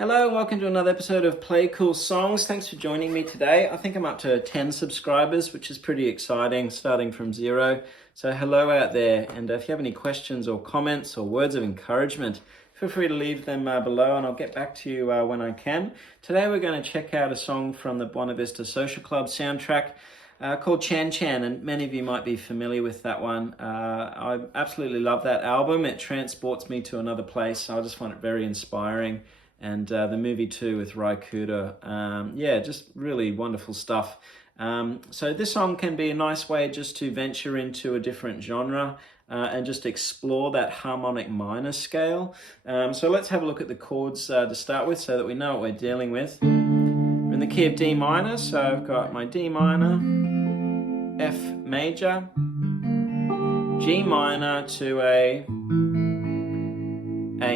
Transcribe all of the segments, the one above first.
Hello and welcome to another episode of Play Cool Songs. Thanks for joining me today. I think I'm up to 10 subscribers, which is pretty exciting, starting from 0. So hello out there, and if you have any questions or comments or words of encouragement, feel free to leave them below and I'll get back to you when I can. Today we're going to check out a song from the Buena Vista Social Club soundtrack called Chan Chan, and many of you might be familiar with that one. I absolutely love that album. It transports me to another place. I just find it very inspiring. And the movie too with Rai Kuda. Yeah, just really wonderful stuff. So this song can be a nice way just to venture into a different genre and just explore that harmonic minor scale. So let's have a look at the chords to start with so that we know what we're dealing with. We're in the key of D minor, so I've got my D minor, F major, G minor to A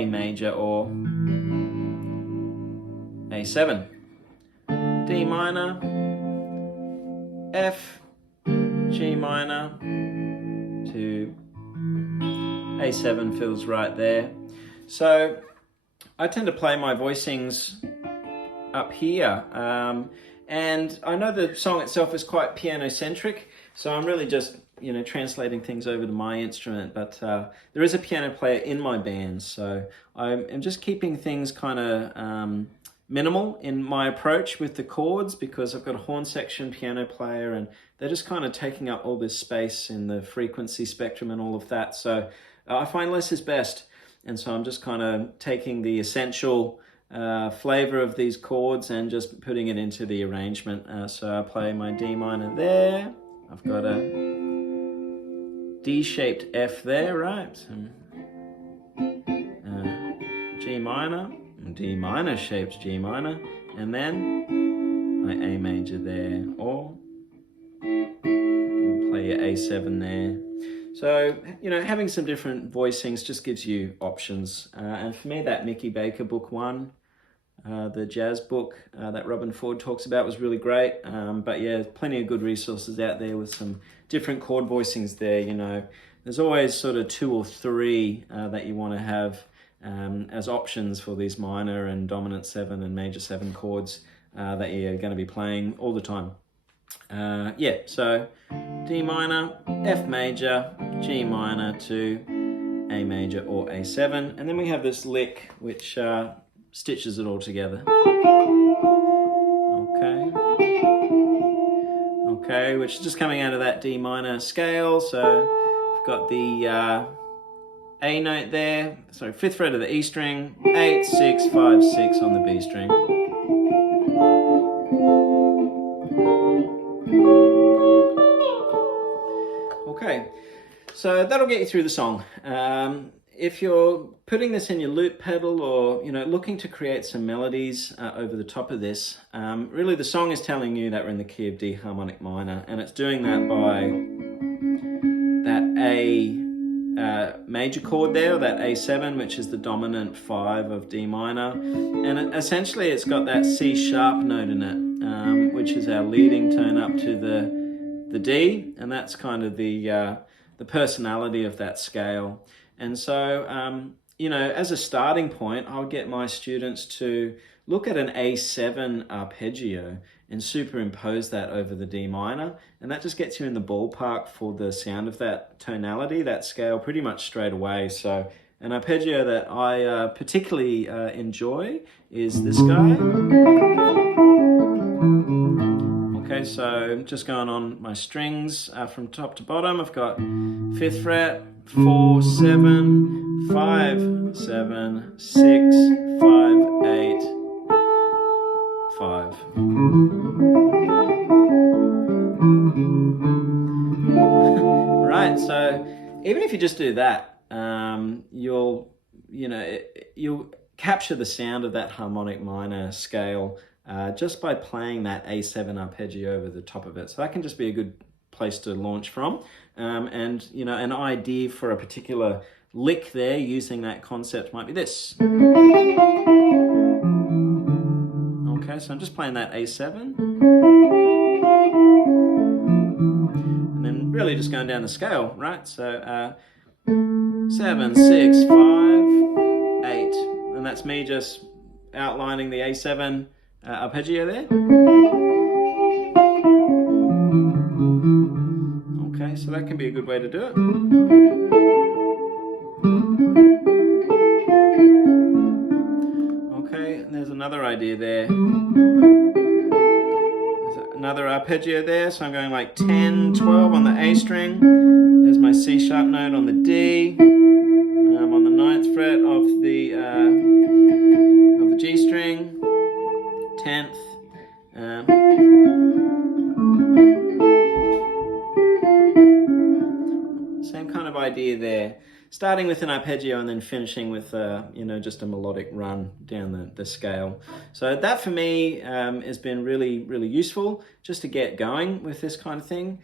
major or A7, D minor, F, G minor to A7 feels right there. So I tend to play my voicings up here, and I know the song itself is quite piano-centric, so I'm really just translating things over to my instrument, but there is a piano player in my band, so I'm just keeping things kind of minimal in my approach with the chords because I've got a horn section, piano player, and they're just kind of taking up all this space in the frequency spectrum and all of that. So I find less is best. And so I'm just kind of taking the essential flavor of these chords and just putting it into the arrangement. So I play my D minor there. I've got a D-shaped F there, right? G minor. D minor shaped G minor, and then my A major there, or play your A7 there. So, having some different voicings just gives you options. And for me, that Mickey Baker book 1, the jazz book that Robin Ford talks about was really great. But yeah, plenty of good resources out there with some different chord voicings there, There's always sort of 2 or 3 that you want to have as options for these minor and dominant 7 and major 7 chords that you're going to be playing all the time. So D minor, F major, G minor to A major or A7, and then we have this lick which stitches it all together. Okay, which is just coming out of that D minor scale, so we've got the A note there, so 5th fret of the E string, 8, 6, 5, 6 on the B string. Okay, so that'll get you through the song. If you're putting this in your loop pedal or looking to create some melodies over the top of this, really the song is telling you that we're in the key of D harmonic minor, and it's doing that by that A major chord there, that A7, which is the dominant 5 of D minor, and essentially it's got that C sharp note in it, which is our leading tone up to the D, and that's kind of the personality of that scale. And so as a starting point, I'll get my students to look at an A7 arpeggio and superimpose that over the D minor, and that just gets you in the ballpark for the sound of that tonality, that scale, pretty much straight away. So an arpeggio that I particularly enjoy is this guy. Okay, so just going on my strings from top to bottom. I've got 5th fret, 4, 7, 5, 7, 6, 5, 8, 5. Right, so even if you just do that, you'll capture the sound of that harmonic minor scale just by playing that A7 arpeggio over the top of it. So that can just be a good place to launch from. And an idea for a particular lick there using that concept might be this. Okay, so I'm just playing that A7. And then really just going down the scale, right? So 7, 6, 5, 8. And that's me just outlining the A7 arpeggio there. Okay, so that can be a good way to do it. Okay, and there's another idea there. There's another arpeggio there, so I'm going like 10, 12 on the A string. There's my C sharp note on the D. On the 9th fret of the G string, 10th. Same kind of idea there. Starting with an arpeggio and then finishing with just a melodic run down the scale. So that for me has been really, really useful just to get going with this kind of thing.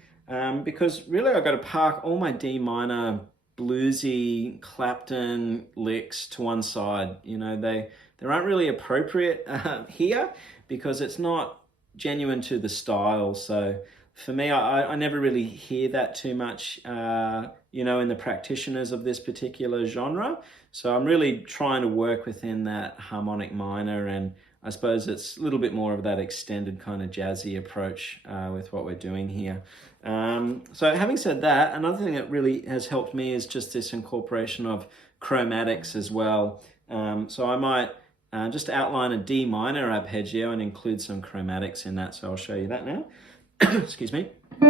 Because really I've got to park all my D minor bluesy Clapton licks to one side. They aren't really appropriate here because it's not genuine to the style. So for me, I never really hear that too much, in the practitioners of this particular genre. So I'm really trying to work within that harmonic minor, and I suppose it's a little bit more of that extended kind of jazzy approach with what we're doing here. So having said that, another thing that really has helped me is just this incorporation of chromatics as well. So I might just outline a D minor arpeggio and include some chromatics in that. So I'll show you that now. Excuse me. So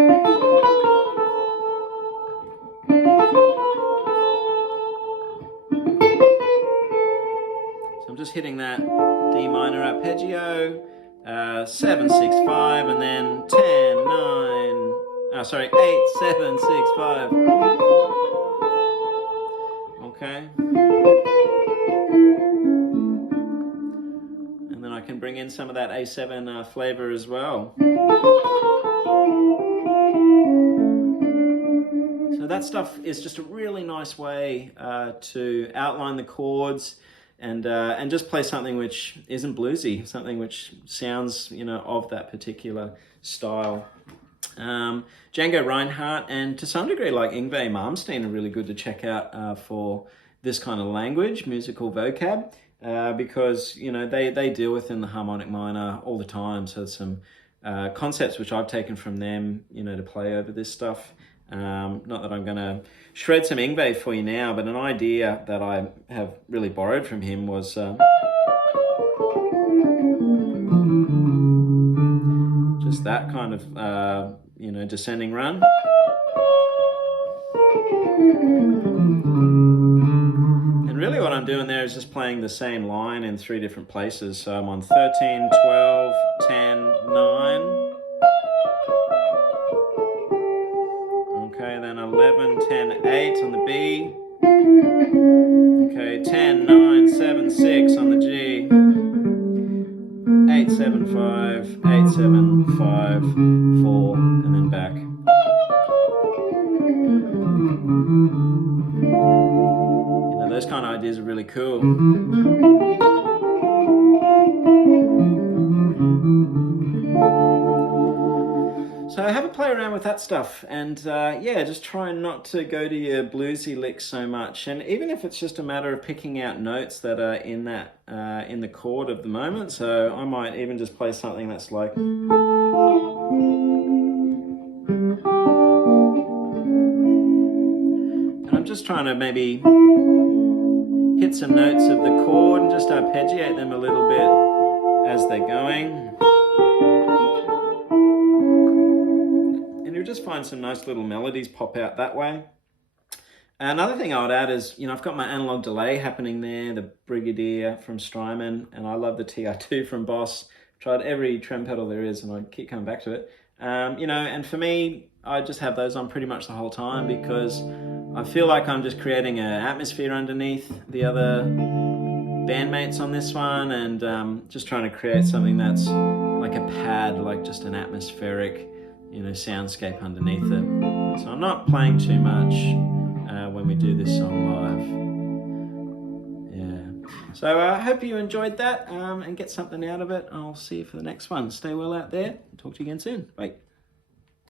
I'm just hitting that D minor arpeggio, 7, 6, 5, and then 10, 9, 8, 7, 6, 5. Okay. And then I can bring in some of that A7 flavor as well. So that stuff is just a really nice way to outline the chords and just play something which isn't bluesy, something which sounds, of that particular style. Django Reinhardt and to some degree like Yngwie Malmsteen are really good to check out for this kind of language, musical vocab, because they deal within the harmonic minor all the time. So some concepts which I've taken from them, to play over this stuff. Not that I'm going to shred some Yngwie for you now, but an idea that I have really borrowed from him was just that kind of descending run. And really what I'm doing there is just playing the same line in 3 different places. So I'm on 13, 12, 10, 9. Okay, then 11, 10, 8 on the B. Okay, 10, 9, 7, 6 on the G. 8, 7, 5, 8, 7, 5, 4, and then back. Those kind of ideas are really cool. So have a play around with that stuff, and just try not to go to your bluesy licks so much. And even if it's just a matter of picking out notes that are in that in the chord of the moment. So I might even just play something that's like. And I'm just trying to maybe hit some notes of the chord and just arpeggiate them a little bit as they're going. And you'll just find some nice little melodies pop out that way. Another thing I would add is, I've got my analog delay happening there, the Brigadier from Strymon, and I love the TR2 from Boss. Tried every trem pedal there is, and I keep coming back to it. And for me, I just have those on pretty much the whole time because I feel like I'm just creating an atmosphere underneath the other bandmates on this one, and just trying to create something that's like a pad, like just an atmospheric, soundscape underneath it. So I'm not playing too much when we do this song live. Yeah. So I hope you enjoyed that and get something out of it. I'll see you for the next one. Stay well out there. Talk to you again soon. Bye.